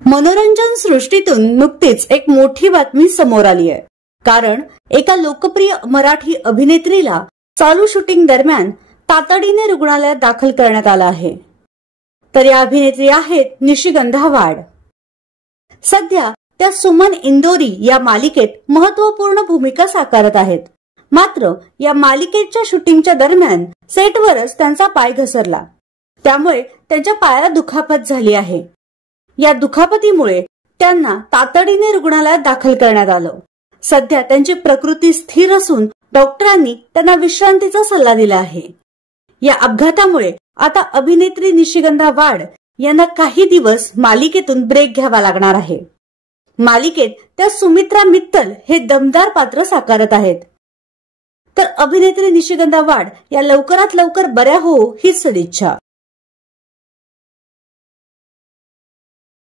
मनोरंजन सृष्टीतून नुकतीच एक मोठी बातमी समोर आली आहे। कारण एका लोकप्रिय मराठी अभिनेत्रीला चालू शूटिंग दरम्यान तातडीने रुग्णालयात दाखल करण्यात आलं आहे। तर या अभिनेत्री आहेत निशिगंधा वाड। सध्या त्या सुमन इंदोरी या मालिकेत महत्त्वपूर्ण भूमिका साकारत आहेत। मात्र या मालिकेच्या शूटिंगच्या दरम्यान सेटवरच त्यांचा पाय घसरला, त्यामुळे त्यांच्या पायाला दुखापत झाली आहे। या दुखापतीमुळे त्यांना तातडीने रुग्णालयात दाखल करण्यात आलं। सध्या त्यांची प्रकृती स्थिर असून डॉक्टरांनी त्यांना विश्रांतीचा सल्ला दिला आहे। या अपघातामुळे आता अभिनेत्री निशिगंधा वाड यांना काही दिवस मालिकेतून ब्रेक घ्यावा लागणार आहे। मालिकेत त्या सुमित्रा मित्तल हे दमदार पात्र साकारत आहेत। तर अभिनेत्री निशिगंधा वाड या लवकरात लवकर बऱ्या हो हीच सदिच्छा।